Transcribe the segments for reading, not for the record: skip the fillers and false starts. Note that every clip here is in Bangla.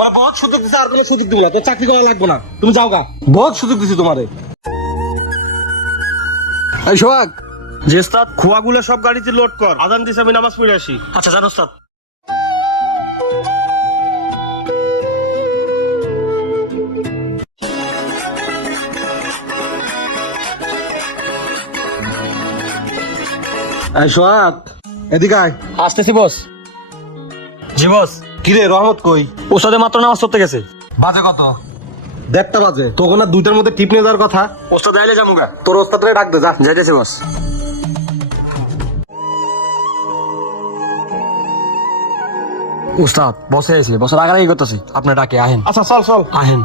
তোমার বহুত সুযোগ দিছে, আর কোনো সুযোগ দিব না, তোর চাকরি করা লাগবে না, তুমি যাও গা। বহুত সুযোগ দিছি তোমারে। এই সোহাগ, জি ওস্তাদ। খোয়াগুলো সব গাড়িতে লোড কর, আজান দিছে, আমি নামাজ পড়ে আসি। আচ্ছা জানো ওস্তাদ। এই সোহাগ, এদিকে আয়। আসতেছি বস। জি বস। কিরে রহমত কই? ওস্তাদে মাত্র নামাজ পড়তে গেছে। বাজে কত? 1:30 বাজে। তোকে না 2টার মধ্যে টিপ নিয়ে যাওয়ার কথা। ওস্তাদ আইলে যাবো গা। তোর ওস্তাদরে ডাক দে, যা। যাইতেছি বস। উস্তাদ বসে আছি, বসে আগারাই করতেছি, আপনি ডাকে আহেন। আচ্ছা চল চল। আহেন।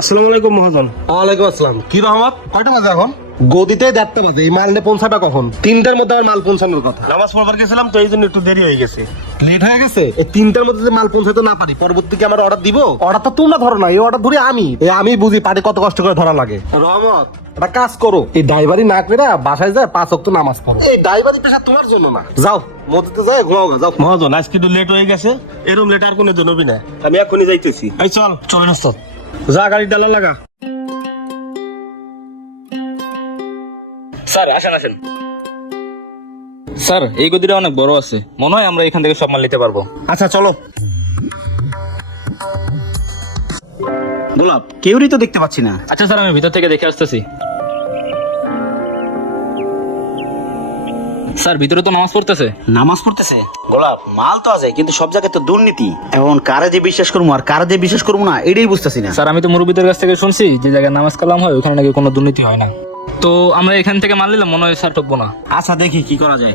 আসসালামু আলাইকুম মহাজন। ওয়ালাইকুম আসসালাম। কি রহমত, কয়টা বাজে এখন? গদিতে 1:30 বাজে। এই মাল নিয়ে পৌঁছাটা কখন? 3টার মধ্যে আর মাল পৌঁছানোর কথা। নামাজ পড়বার গেছিলাম তো, এই জন্য একটু দেরি হয়ে গেছে। লেট হয়ে গেছে। এই 3টার মধ্যে যে মাল পৌঁছাতে না পারি, পরবর্তী কি আমার অর্ডার দিব? অর্ডার তো তোমরা ধরো না, এই অর্ডার ধরি আমি। আমি বুঝি পাটি কত কষ্ট করে ধরা লাগে। রহমত, একটা কাজ করো, এই ড্রাইভারি না করে বাসায় যায় 5 ওয়াক্ত নামাজ পড়ো। এই ড্রাইভারি পেশা তোমার জন্য না। যাও মসজিদে যাও, ঘুমাও গা, যাও। মহাজন আজকে একটু লেট হয়ে গেছে, এরকম লেট আর কোনো জনবি না, আমি এখনই যাইতেছি। এই চল। চলেন ওস্তাদ। যা, গাড়ি ডালা লাগা। স্যার আসেন আসেন। স্যার এই গদিটা অনেক বড় আছে, মনে হয় আমরা এখান থেকে সব মাল নিতে পারবো। আচ্ছা চলো। গোলাপ কেউরই তো দেখতে পাচ্ছি না। আচ্ছা স্যার, আমি ভিতর থেকে দেখে আসতেছি। স্যার ভিতরে তো নামাজ পড়তেছে। নামাজ পড়তেছে? গোলাপ মাল তো আছে, কিন্তু সব জায়গায় তো দুর্নীতি। এখন কারে যে বিশ্বাস করবো আর কারে যে বিশ্বাস করবো না, এটাই বুঝতেছি না। স্যার আমি তো মুরব্বীদের কাছ থেকে শুনছি যে জায়গায় নামাজ কালাম হয় ওখানে নাকি কোনো দুর্নীতি হয় না। তো আমরা এখান থেকে মাল নিলাম, মনে হয় স্যার ঠকবো না। আচ্ছা দেখি কি করা যায়।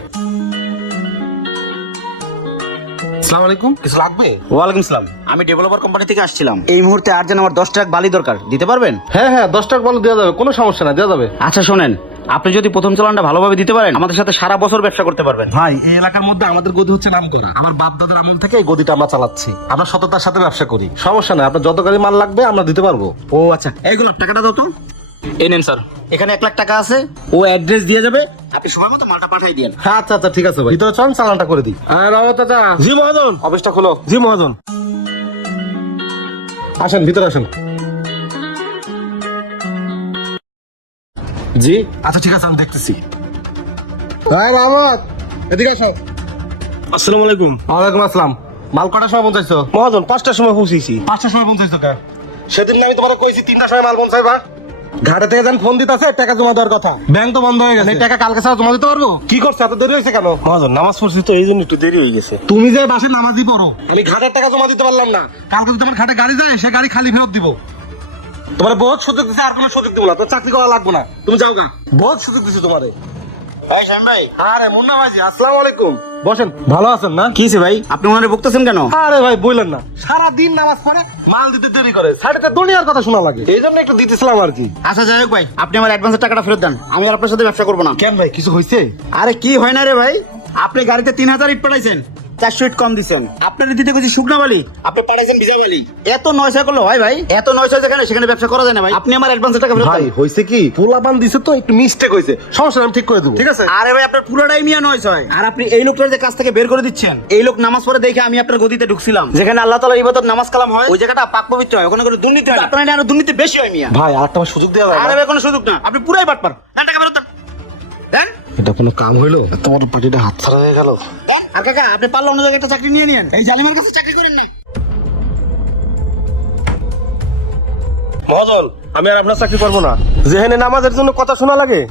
আসসালামু আলাইকুম, কিছু লাগবে? ওয়ালাইকুম সালাম। আমি ডেভেলপার কোম্পানি থেকে আসছিলাম। এই মুহূর্তে আর্জেন্ট আমার 10 ট্রাক বালি দরকার, দিতে পারবেন? হ্যাঁ হ্যাঁ, 10 টাকা বলে দেওয়া যাবে, কোনো সমস্যা না, দেওয়া যাবে। আচ্ছা শোনেন, আপনি যদি প্রথম চালানটা ভালোভাবে দিতে পারেন, আমাদের সাথে সারা বছর ব্যবসা করতে পারবেন। ভাই, এই এলাকার মধ্যে আমাদের গদি হচ্ছে নাম করা। আমার বাপ দাদার আমল থেকে এই গদিটা আমরা চালাচ্ছি। আমরা সততার সাথে ব্যবসা করি, সমস্যা নাই। আপনার যত গাড়ি মাল লাগবে আমরা দিতে পারবো। ও আচ্ছা, এই গোলাপ টাকাটা দাও তো। এই নেন স্যার। এখানে 1 লাখ টাকা আছে, ও অ্যাড্রেস দিয়ে যাবে, আপনি সময় মতো মালটা পাঠাই দিন। হ্যাঁ আচ্ছা আচ্ছা, ঠিক আছে ভাই। ভিতরে চল, চালানটা করে দিই। রহমত দাদা। জি মহাজন। অফিসটা খোলো। জি মহাজন। আসেন, ভিতরে আসেন। জি আচ্ছা, ঠিক আছে, আমি দেখতেছি। হ্যাঁ রহমত, এদিকে আসো। আসসালামু আলাইকুম। ওয়ালাইকুম আসসালাম। মাল কটার সময় পৌঁছাইছো? মহাজন 5টার সময় পৌঁছেছি। 5টার সময় পৌঁছাইছো কেন? সেদিন না আমি তোমাকে কইছি 3টার সময় মাল পৌঁছাইবা? ঘাটে থেকে যান ফোন দিতেছে, টাকা জমা দেওয়ার কথা। ব্যাংক তো বন্ধ হয়ে গেছে, এই টাকা কালকে ছাড়া জমা দিতে পারবো? কি করছে, এত দেরি হয়েছে কেন? মহাজন নামাজ পড়ছি তো, এই জন্য একটু দেরি হয়ে গেছে। তুমি যে বাসে নামাজি পড়ো, আমি ঘাটের টাকা জমা দিতে পারলাম না। কালকে যদি তোমার ঘাটে গাড়ি যায়, সে গাড়ি খালি ফেরত দিব। তোমার বহুত সুযোগ দিছে, আর কোনো সুযোগ দিব না, তোর চাকরি করা লাগবে না, তুমি যাও গা। বহুত সুযোগ দিছে তোমারে। ভাই শ্যাম ভাই। আরে মুন্না ভাইজি, আসসালামু আলাইকুম। বসেন। ভালো আছেন না? কি হয়েছে ভাই, আপনি মনে বকতেছেন কেন? আরে ভাই বললেন না, সারা দিন নামাজ পড়ে মাল দিতে দেরি করে, সাইডে দুনিয়ার কথা শোনা লাগে, এই জন্য একটু দিতেছিলাম আর কি। আচ্ছা যাই হোক ভাই, আপনি আমার অ্যাডভান্সের টাকাটা ফেরত দেন, আমি আর আপনার সাথে ব্যবসা করবো না। কেন ভাই, কিছু হয়েছে? আরে কি হয় না রে ভাই, আপনি গাড়িতে 3000 ইট পাঠাইছেন, 400 ইট কম দিচ্ছেন। আপনার দিতে গেছি শুকনা বালি, আপনি পাঠাইছেন ভিজা বালি। এত নয়সা করলো হয় ভাই, এত নয়সা যেখানে সেখানে ব্যবসা করা যায় না ভাই। আপনি আমার অ্যাডভান্সের টাকা ফেরত ভাই দেন। হয়েছে কি, পোলাপান দিছে তো একটু মিস্টেক হয়েছে, সমস্যা নেই, আমি ঠিক করে দেবো, ঠিক আছে? আরে ভাই আপনার পুরোটাই মিয়া নয়স হয়, আর আপনি এই লোকটার যে কাছ থেকে বের করে দিচ্ছেন, এই লোক নামাজ পড়ে দেখে আমি আপনার গদিতে ঢুকছিলাম, যেখানে আল্লাহ তাআলা ইবাদত নামাজ কালাম হয়, ওই জায়গাটা পাক পবিত্র হয়, ওখানে কোনো দুর্নীতি হয় না। আপনার আরো দুর্নীতি বেশি হয় মিয়া। ভাই আরেকটা সুযোগ দেওয়া যায় আরে না? ভাই কোনো সুযোগ না, আপনি পুরাই বাটপার। দেন টাকা ফেরত দেন। দেন এটা কোনো কাম হইলো? তোমার পার্টিটা হাত ছাড়া হয়ে গেল। দেন। আর কাকা আপনি পারলে অন্য জায়গায় একটা চাকরি নিয়ে নিয়েন, এই জালিমের কাছে চাকরি করেন না। মহাজন আমি আর আপনার চাকরি করবো না, যেখানে নামাজের জন্য কথা শোনা লাগে,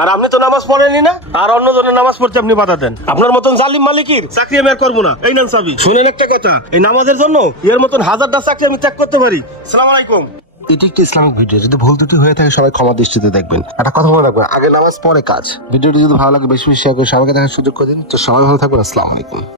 আর আপনি তো নামাজ পড়েনই না, আর অন্য জনের নামাজ পড়তে আপনি বাধা দেন। আপনার মতন জালিম মালিকের চাকরি আমি আর করবো না। এই নেন চাবি। শুনেন একটা কথা, এই নামাজের জন্য এর মতন হাজারটা চাকরি আমি ত্যাগ করতে পারি। আসসালামু আলাইকুম। এটি একটি ইসলামিক ভিডিও, যদি ভুল ত্রুটি হয়ে থাকে সবাই ক্ষমা দৃষ্টিতে দেখবেন। একটা কথা মনে রাখবেন, আগে নামাজ পরে কাজ। ভিডিওটি যদি ভালো লাগে বেশি বেশি শেয়ার করে সবাইকে দেখার সুযোগ করে দিন। তো সবাই ভালো থাকবেন, আসসালামু আলাইকুম।